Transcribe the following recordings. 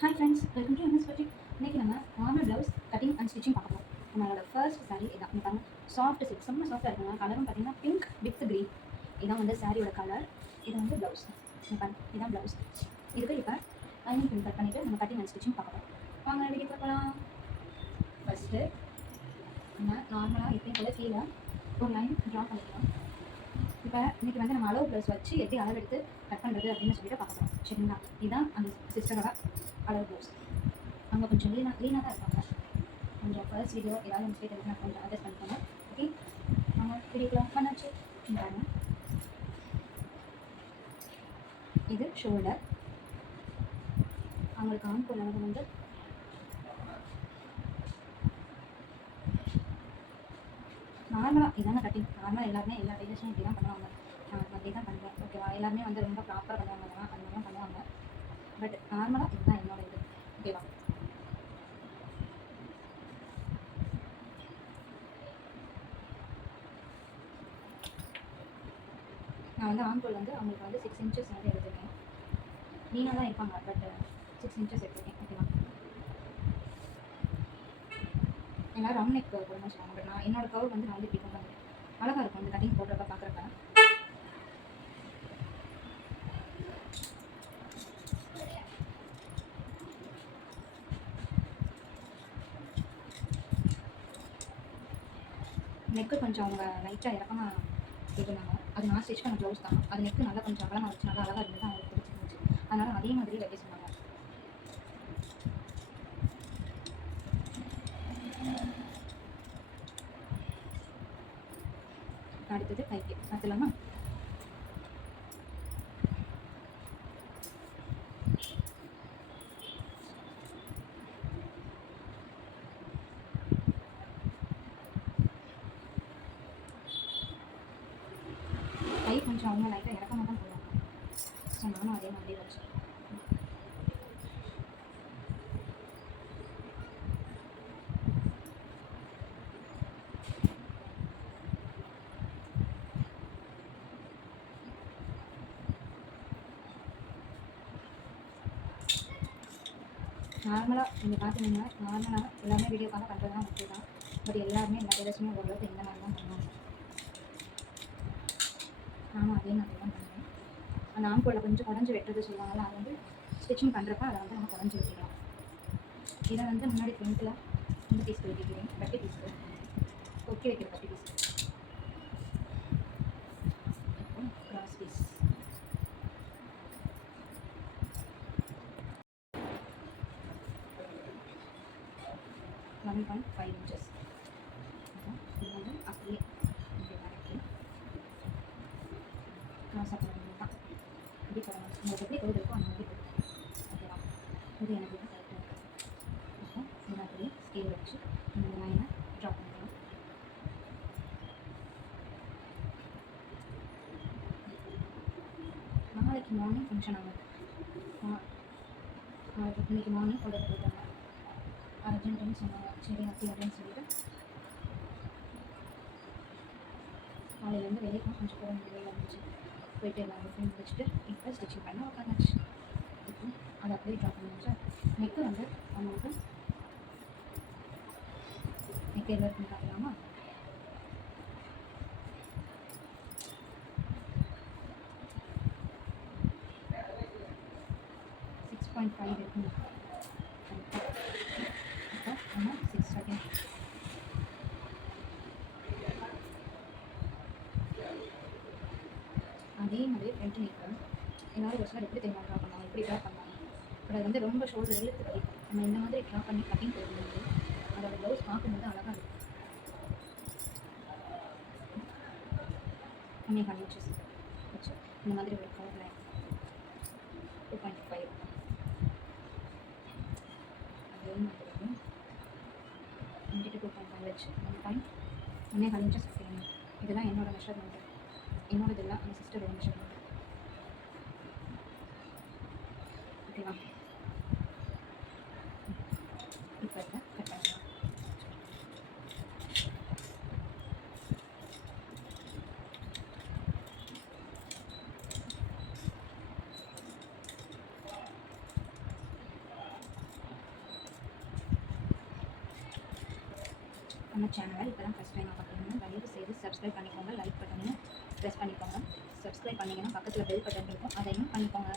Hi friends, welcome to MS பட்டி. இன்றைக்கி நம்ம normal blouse cutting and stitching பார்க்க போகிறோம். நம்மளோட ஃபர்ஸ்ட் சாரீ இதான். இங்கே பாருங்கள், சாஃப்ட் சில்க், செம்ம சாஃப்டாக இருக்குங்க. கலரும் பார்த்தீங்கன்னா பிங்க் வித் க்ரீன். இதான் வந்து சாரியோட கலர். இது வந்து ப்ளவுஸ். இங்கே பாருங்கள், இதுதான் ப்ளவுஸ். இதுக்கு இப்போ லைனிங் பின் கட் பண்ணிவிட்டு நம்ம கட்டிங் அண்ட் ஸ்டிச்சிங் பார்க்க போகிறோம். வாங்க வீடியோ பார்க்கலாம். ஃபஸ்ட்டு நம்ம நார்மலாக எப்பயும் போல கீழே ஒரு லைன் ட்ரா பண்ணிக்கலாம். இப்போ இன்றைக்கி வந்து நம்ம அளவு ப்ளவுஸ் வச்சு எப்படி அளவு எடுத்து கட் பண்ணுறது அப்படின்னு சொல்லிட்டு பார்க்க போகிறோம். சரிங்களா? இதுதான் அந்த சிஸ்டரோட அளவு ப்ளவுஸ். அவங்க கொஞ்சம் லீனாக தான் இருப்பாங்க. கொஞ்சம் ஃபர்ஸ்ட் வீடியோ ஏதாவது மிஸ்டேக் இருக்குன்னா கொஞ்சம் அட்ஜஸ்ட் பண்ணிக்கோங்க. ஓகே, அவங்க வீடியோக்குலாம் பண்ணாச்சு. பாருங்க, இது ஷோல்டர். அவங்களுக்கு ஆண் போல் அளவு வந்து நார்மலாக இதாங்க கட்டிங். நார்மலாக எல்லாருமே எல்லா டெய்லர்ஸும் இப்படி தான் பண்ணுவாங்க. நான் அப்படி தான் பண்ணுவேன். ஓகேவா? எல்லாருமே வந்து ரொம்ப ப்ராப்பராக பண்ணுவாங்க, அந்த மாதிரி தான் பண்ணுவாங்க. பட் நார்மலாக இதுதான் என்னோட இது. ஓகேவா? நான் வந்து ஆண்கோல் வந்து அவங்களுக்கு வந்து 6 இன்ச்சஸ் வந்து எடுத்துருக்கேன். நீனாக தான் இருப்பாங்க, பட் 6 இன்ச்சஸ் எடுத்துருக்கேன். ஓகேவா? எல்லாம் ரவுண்ட் நெக் போடணும்னு சொல்லுவாங்க. பட் நான் என்னோட கவர் வந்து நான் வந்து இப்படி கொண்டு வந்துருக்கேன். அழகாக இருக்கும் அந்த கட்டிங் போடுறப்ப பார்க்குறப்ப. நெக்கு கொஞ்சம் அவங்க லைட்டாக இறக்கமாக கேட்டிருந்தாங்க. அது நான் ஸ்டிச் பண்ண ப்ளவுஸ் தான். அது நெக்கு நல்லா கொஞ்சம் அகலமாக வச்சு நல்லா அழகாக இருந்தது, அவங்களுக்கு பிடிச்சிருந்துச்சு. அதனால் அதே மாதிரி வைக்க சொன்னாங்க. அடுத்தது கைக்கு பார்த்துலாமா? கை கொஞ்சம் அவங்க லைட்டாக இறக்கமாக தான் போடுவாங்க. ஸோ நானும் அதே மாதிரி வச்சேன். நார்மலாக நீங்கள் பார்த்தீங்கன்னா நார்மலாக எல்லாமே வீடியோக்காக பண்ணுறது தான் ஓகே தான். பட் எல்லாருமே எல்லா டெய்லர்ஸுமே ஓரளவுக்கு இந்த மாதிரி தான் பண்ணுவாங்க. நானும் அதே மாதிரி தான் பண்ணுவேன். அந்த ஆண்கோலில் கொஞ்சம் குறைஞ்சி வெட்டுறது சொல்லுவாங்கள்ல, அது வந்து ஸ்டிச்சிங் பண்ணுறப்ப அதை வந்து நம்ம குறைஞ்சி வெட்டிக்கலாம். இதை வந்து முன்னாடி ஃப்ரண்ட்டில் இந்த பீஸ் வெட்டிக்கிறேன். கட்டி பீஸு கொக்கி வைக்கிற கட்டி பீஸ். Cross piece 1.5 inches. இது வந்து அப்படியே இப்படி மடக்கி கிராஸாக போட தான் இப்படி போடணும். உங்களுக்கு எப்படி போகுது இருக்கோ அந்த மாதிரி போடுவோம். ஓகேவா? இது எனக்கு வந்து கரெக்டாக இருக்குது. அப்போ இந்த அப்படியே ஸ்கேல் வச்சு இந்த லைனை ட்ரா பண்ணிக்கலாம். நாளைக்கு மார்னிங் ஃபங்க்ஷன் ஆகும். இன்னைக்கு மார்னிங் கொண்டு போயிட்டாங்க. அர்ஜென்ட்டுன்னு சொன்னாங்க. சரி ஓகே அப்படின்னு சொல்லிட்டு காலையிலேருந்து வெளியே கொஞ்சம் போக முடியல இருந்துச்சு. போயிட்டு எல்லாரும் ஃப்ரெண்ட் வச்சுட்டு இப்போ ஸ்டிச்சிங் பண்ண உட்காந்துச்சு. இப்போ அதை அப்படியே ட்ரா பண்ணிச்சு. நெக்கு வந்து அவங்களுக்கு நெக் எவ்வளோ இருக்குன்னு பார்க்கலாமா? சிக்ஸ் 6.5 இருக்குங்க. இப்போ நம்ம 6 செகண்ட் அதே மாதிரி ஃப்ரண்ட் நெக்கு என்னால் ஒரு சிலர் எப்படி தெரியுமா ட்ரா பண்ணலாம், எப்படி ட்ரா பண்ணலாம். பட் அது வந்து ரொம்ப ஷோல்டர் இழுத்து கிடைக்கும். நம்ம இந்த மாதிரி ட்ரா பண்ணி கட்டிங் போடும்போது அதோட ப்ளவுஸ் பார்க்கும்போது அழகாக இருக்கும். 1.5 inches வச்சு இந்த மாதிரி ஒரு கவர் லைன் 2.5 அதே மாதிரி என்கிட்ட 2.5 வச்சு 1.5 inches வைக்கிறேன். இதெல்லாம் என்னோட மெஷர்மெண்ட்டு. என்னோட இதெல்லாம் என் சிஸ்டரோட மெஷர்மெண்ட். ஓகேவா? இப்போ இதை கட் பண்ணலாம். நம்ம சேனலை இப்போ தான் ஃபஸ்ட் டைம் பார்க்குறீங்கன்னா தயவு செய்து சப்ஸ்கிரைப் பண்ணிக்கோங்க, லைக் பட்டனையும் ப்ரெஸ் பண்ணிக்கோங்க. சப்ஸ்கிரைப் பண்ணிங்கன்னா பக்கத்தில் பெல் பட்டன் இருக்கும், அதையும் பண்ணிக்கோங்க.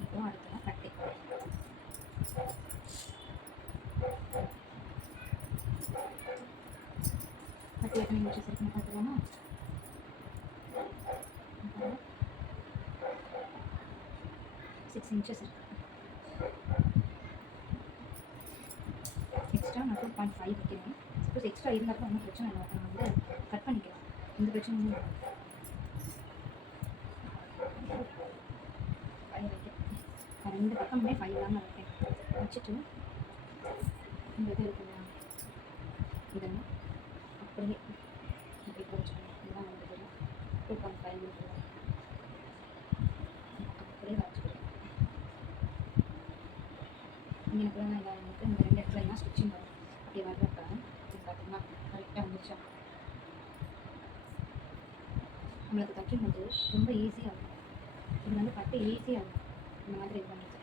இப்போ அடுத்ததான் கட்டி கட்டி எத்தனை இன்ச்சஸ் இருக்குன்னு பார்த்துக்கலாமா? 6 inches இருக்கு. எக்ஸ்ட்ரா நான் 2.5 வைக்கிறேன். சப்போஸ் எக்ஸ்ட்ரா இருந்தாலும் ஒன்றும் பிரச்சனை இல்லை, நம்ம வந்து கட் பண்ணிக்கலாம், எந்த பிரச்சனையும் இல்லை. 5 வைக்கிறேன். நான் 2 பக்கமுமே 5 தாங்க வைப்பேன். வச்சுட்டு இந்த இது இருக்குல்ல, இதெல்லாம் அப்படியே இப்படி வச்சுக்கணும். இதுதான் வந்து 2.5 அப்படியே வச்சுக்கிறேன். எனக்கு நான் இதை வந்துட்டு இந்த 2 இடத்துல எல்லாம் ஸ்டிச்சிங் வரும். அப்படி வர்றப்ப இது பார்த்தீங்கன்னா கரெக்டாக வந்துருச்சா, நம்மளுக்கு தைக்கும்போது ரொம்ப ஈஸியாக இருக்கும். இது வந்து பட்டு ஈஸியாக இருக்கும். இந்த மாதிரி இது பண்ணிட்டு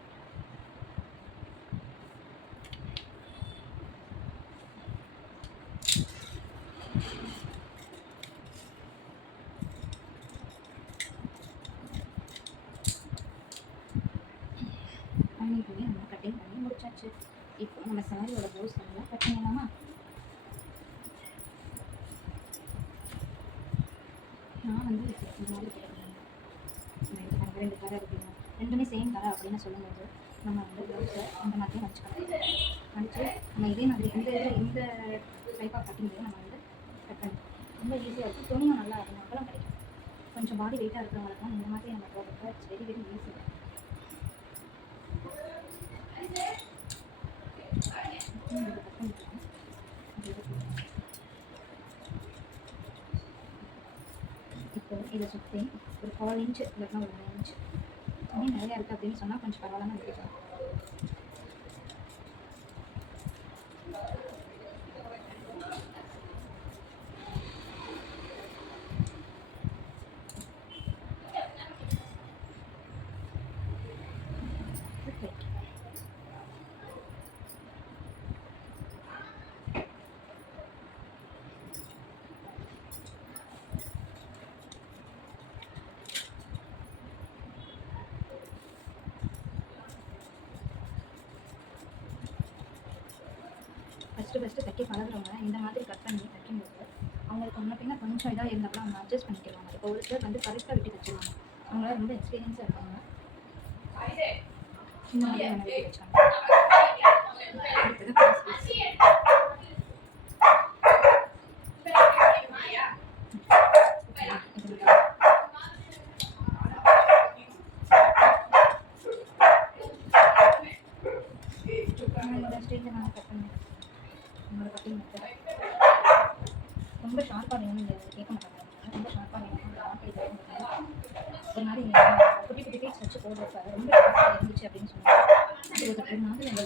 பண்ணி நம்ம கட்டிங் பண்ணி முடிச்சாச்சு. இப்போ நம்ம சாரியோட ப்ளவுஸ் பண்ணலாம். கட் பண்ணிடலாமா? நான் வந்து இந்த மாதிரி போட்டுக்கிறேன். 2 கரை இருக்குங்க, ரெண்டுமே சேம் கரை அப்படின்னு சொல்லும்போது நம்ம வந்து ப்ளவுஸை இந்த மாதிரியே வச்சுக்கலாம். வச்சு நம்ம இதே மாதிரி இந்த டைப் ஆஃப் கட்டிங்லேயே நம்ம வந்து கட் பண்ணிக்கலாம். ரொம்ப ஈஸியாக இருக்கும். துணியும் நல்லா இருக்கும், அப்பெல்லாம் கிடைக்கும். கொஞ்சம் பாடி வெயிட்டாக இருக்கிறவங்களுக்கும் இந்த மாதிரி நம்ம போடுறப்ப இட்ஸ் வெரி வெரி ஈஸி. இப்போ இதை சுற்றி ஒரு 4 inch இல்லைன்னா ஒரு 9 inch துணி நிறையா இருக்குது அப்படின்னு சொன்னால் கொஞ்சம் பரவாயில்லாமல் எடுத்துக்கலாம். ஃபஸ்ட்டு தைக்க பழகிறவங்க இந்த மாதிரி கட் பண்ணி தைக்கும்போது அவங்களுக்கு முன்ன பின்ன கொஞ்சம் இதாக இருந்தாலும் அவங்க அட்ஜஸ்ட் பண்ணிக்கிறாங்க. இப்போ ஒரு சிலர் வந்து கரெக்டாக விட்டு தைச்சிருவாங்க, அவங்களால ரொம்ப எக்ஸ்பீரியன்ஸாக இருப்பாங்க. இந்த மாதிரி நம்ம விட்டு வச்சாங்க. அடுத்தது இந்த ஸ்டேஜில் நான் கட் பண்ணேன். என்னோட கட்டிங் மெத்தட் ரொம்ப ஷார்ப்பாக வேணும்னு கேட்க மாட்டாங்க. ரொம்ப ஷார்ப்பாக வேணும் ஒரு மாதிரி குட்டி குட்டி பீஸ் வச்சு போடுறப்ப ரொம்ப ஷார்ப்பாக இருந்துச்சு அப்படின்னு சொன்னாங்க. அது ஒரு மாதிரி அந்த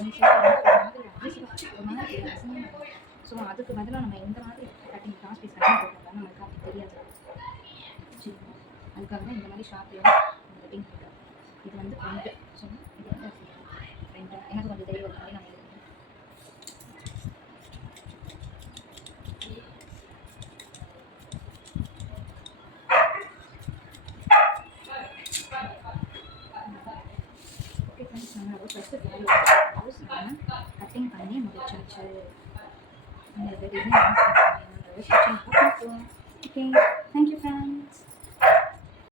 ஒரு மாதிரி அசிங்கமாக. ஸோ அதுக்கு பதிலாக நம்ம எந்த மாதிரி கட்டிங் கிராஸ் பீஸ் கட்டிங் போடுறப்ப நம்மளுக்கு அப்படி தெரியாது. சரிங்களா? அதுக்காக தான் இந்த மாதிரி ஷார்ப் வேணும் அந்த கட்டிங் போட்டு. இது வந்து ஃப்ரண்ட்டு. ஸோ இது வந்து ஃப்ரண்ட்டு எனக்கு கொஞ்சம் தெரிய வர மாதிரி நான் ஃபஸ்ட்டு ப்ளவுஸ் கட்டிங் பண்ணி முடிச்சாச்சு. இந்த வீடியோ ஸ்டிச்சிங் பார்ப்போம். Okay, thank you friends.